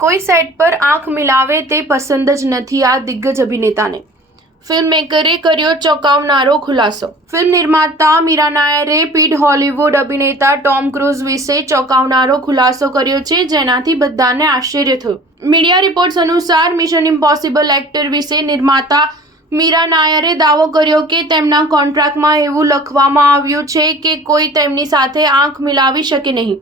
કોઈ સેટ પર આંખ મિલાવે તે પસંદ જ નથી આ દિગ્ગજ અભિનેતાને. ફિલ્મ મેકરે કર્યો ચોંકાવનારો ખુલાસો. ફિલ્મ નિર્માતા મીરા નાયરે પીઢ હોલિવૂડ અભિનેતા ટોમ ક્રૂઝ વિશે ચોંકાવનારો ખુલાસો કર્યો છે, જેનાથી બધાને આશ્ચર્ય થયું. મીડિયા રિપોર્ટ્સ અનુસાર મિશન ઇમ્પોસિબલ એક્ટર વિશે નિર્માતા મીરા નાયરે દાવો કર્યો કે તેમના કોન્ટ્રાક્ટમાં એવું લખવામાં આવ્યું છે કે કોઈ તેમની સાથે આંખ મિલાવી શકે નહીં.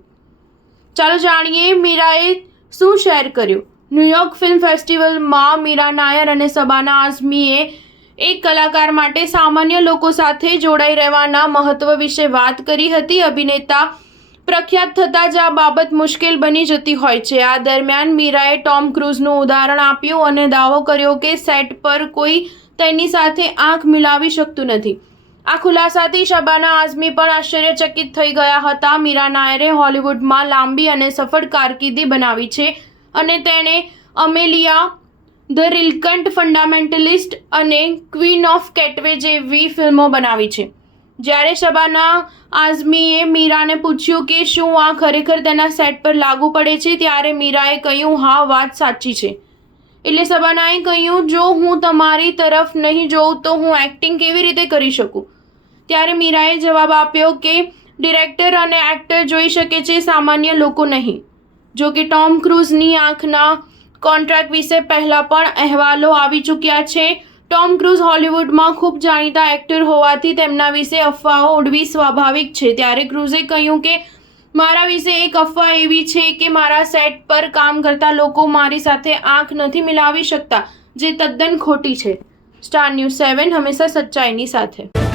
ચાલો જાણીએ મીરાએ શું શેર કર્યું. ન્યૂયોર્ક ફિલ્મ ફેસ્ટિવલમાં મીરા નાયર અને શબાના આઝમીએ એક કલાકાર માટે સામાન્ય લોકો સાથે જોડાઈ રહેવાના મહત્વ વિશે વાત કરી હતી. અભિનેતા પ્રખ્યાત થતાં જ આ બાબત મુશ્કેલ બની જતી હોય છે. આ દરમિયાન મીરાએ ટોમ ક્રૂઝનું ઉદાહરણ આપ્યું અને દાવો કર્યો કે સેટ પર કોઈ તેની સાથે આંખ મિલાવી શકતું નથી. આ ખુલાસાથી શબાના આઝમી પણ આશ્ચર્યચકિત થઈ ગયા હતા. મીરા નાયરે હોલિવૂડમાં લાંબી અને સફળ કારકિર્દી બનાવી છે અને તેણે અમેલિયા, ધ રિલકન્ટ ફંડામેન્ટલિસ્ટ અને ક્વીન ઓફ કેટવે જેવી ફિલ્મો બનાવી છે. જ્યારે શબાના આઝમીએ મીરાને પૂછ્યું કે શું આ ખરેખર તેના સેટ પર લાગુ પડે છે, ત્યારે મીરાએ કહ્યું, હા, વાત સાચી છે. એટલે શબાનાએ કહ્યું, જો હું તમારી તરફ નહીં જોઉં તો હું એક્ટિંગ કેવી રીતે કરી શકું? ત્યારે મીરાએ જવાબ આપ્યો કે ડિરેક્ટર અને એક્ટર જોઈ શકે છે, સામાન્ય લોકો નહીં. જો કે ટોમ ક્રૂઝની આંખના કોન્ટ્રાક્ટ વિશે પહેલાં પણ અહેવાલો આવી ચૂક્યા છે. ટોમ ક્રૂઝ હોલિવૂડમાં ખૂબ જાણીતા એક્ટર હોવાથી તેમના વિશે અફવાઓ ઉડવી સ્વાભાવિક છે. ત્યારે ક્રૂઝે કહ્યું કે મારા વિશે એક અફવા એવી છે કે મારા સેટ પર કામ કરતા લોકો મારી સાથે આંખ નથી મિલાવી શકતા, જે તદ્દન ખોટી છે. સ્ટાર ન્યૂઝ 7 હંમેશા સચ્ચાઈની સાથે.